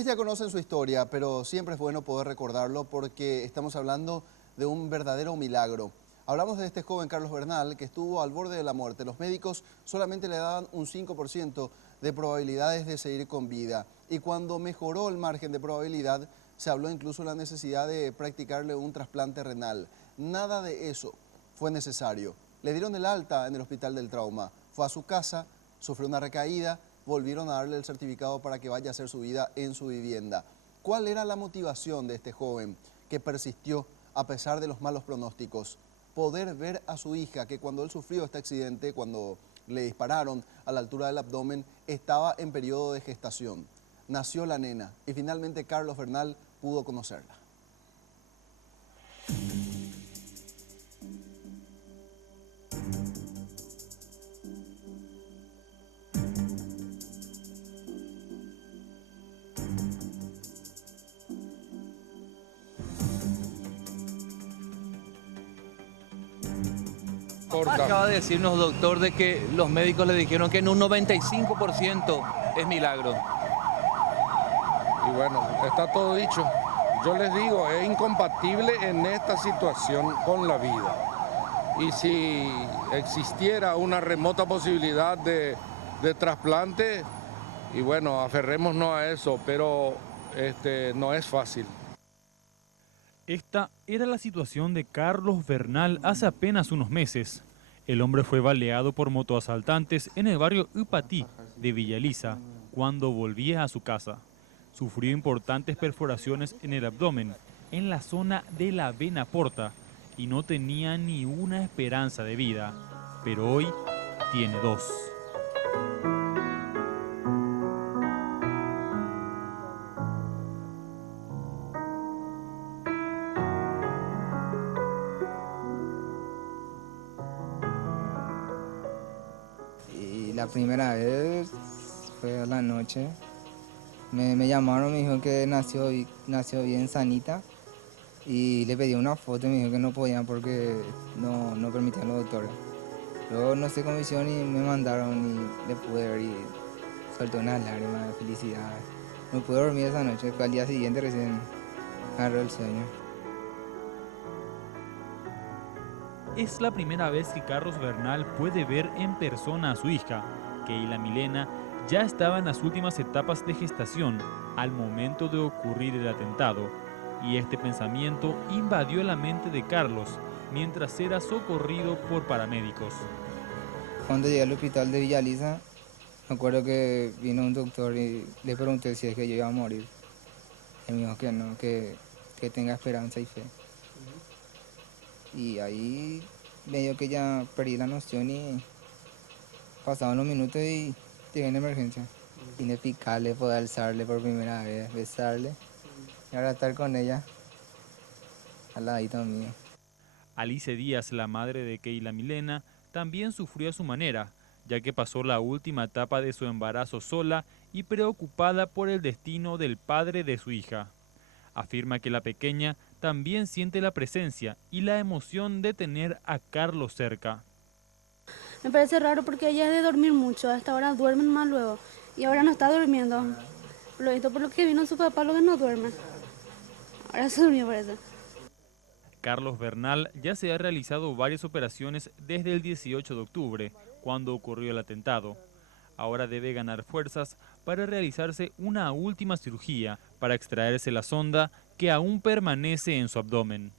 Ustedes ya conocen su historia, pero siempre es bueno poder recordarlo porque estamos hablando de un verdadero milagro. Hablamos de este joven Carlos Bernal que estuvo al borde de la muerte. Los médicos solamente le daban un 5% de probabilidades de seguir con vida. Y cuando mejoró el margen de probabilidad, se habló incluso de la necesidad de practicarle un trasplante renal. Nada de eso fue necesario. Le dieron el alta en el hospital del trauma. Fue a su casa, sufrió una recaída, volvieron a darle el certificado para que vaya a hacer su vida en su vivienda. ¿Cuál era la motivación de este joven que persistió a pesar de los malos pronósticos? Poder ver a su hija, que cuando él sufrió este accidente, cuando le dispararon a la altura del abdomen, estaba en periodo de gestación. Nació la nena y finalmente Carlos Bernal pudo conocerla. Acaba de decirnos, doctor, de que los médicos le dijeron que en un 95% es milagro. Y bueno, está todo dicho. Yo les digo, es incompatible en esta situación con la vida. Y si existiera una remota posibilidad de trasplante, y bueno, aferrémonos a eso, pero no es fácil. Esta era la situación de Carlos Bernal hace apenas unos meses. El hombre fue baleado por motoasaltantes en el barrio Upatí de Villa Elisa cuando volvía a su casa. Sufrió importantes perforaciones en el abdomen, en la zona de la vena porta, y no tenía ni una esperanza de vida, pero hoy tiene dos. Y la primera vez fue a la noche. Me llamaron, me dijeron que nació bien sanita y le pedí una foto y me dijo que no podían porque no permitían los doctores. Luego no sé cómo hicieron y me mandaron y le pude ver y solté unas lágrimas de felicidad. No pude dormir esa noche, fue al día siguiente recién agarró el sueño. Es la primera vez que Carlos Bernal puede ver en persona a su hija. Keila Milena ya estaba en las últimas etapas de gestación al momento de ocurrir el atentado, y este pensamiento invadió la mente de Carlos mientras era socorrido por paramédicos. Cuando llegué al hospital de Villa Elisa, me acuerdo que vino un doctor y le pregunté si es que yo iba a morir. Y me dijo que no, que tenga esperanza y fe. Y ahí medio que ya perdí la noción y pasaban unos minutos y llegué en emergencia. Vine a picarle, poder alzarle por primera vez, besarle y ahora estar con ella al ladito mío. Alice Díaz, la madre de Keila Milena, también sufrió a su manera, ya que pasó la última etapa de su embarazo sola y preocupada por el destino del padre de su hija. Afirma que la pequeña también siente la presencia y la emoción de tener a Carlos cerca. Me parece raro porque ella es de dormir mucho, hasta ahora duermen más luego y ahora no está durmiendo. Por lo visto, por lo que vino su papá, lo que no duerme. Ahora se durmió, parece. Carlos Bernal ya se ha realizado varias operaciones desde el 18 de octubre, cuando ocurrió el atentado. Ahora debe ganar fuerzas para realizarse una última cirugía para extraerse la sonda que aún permanece en su abdomen.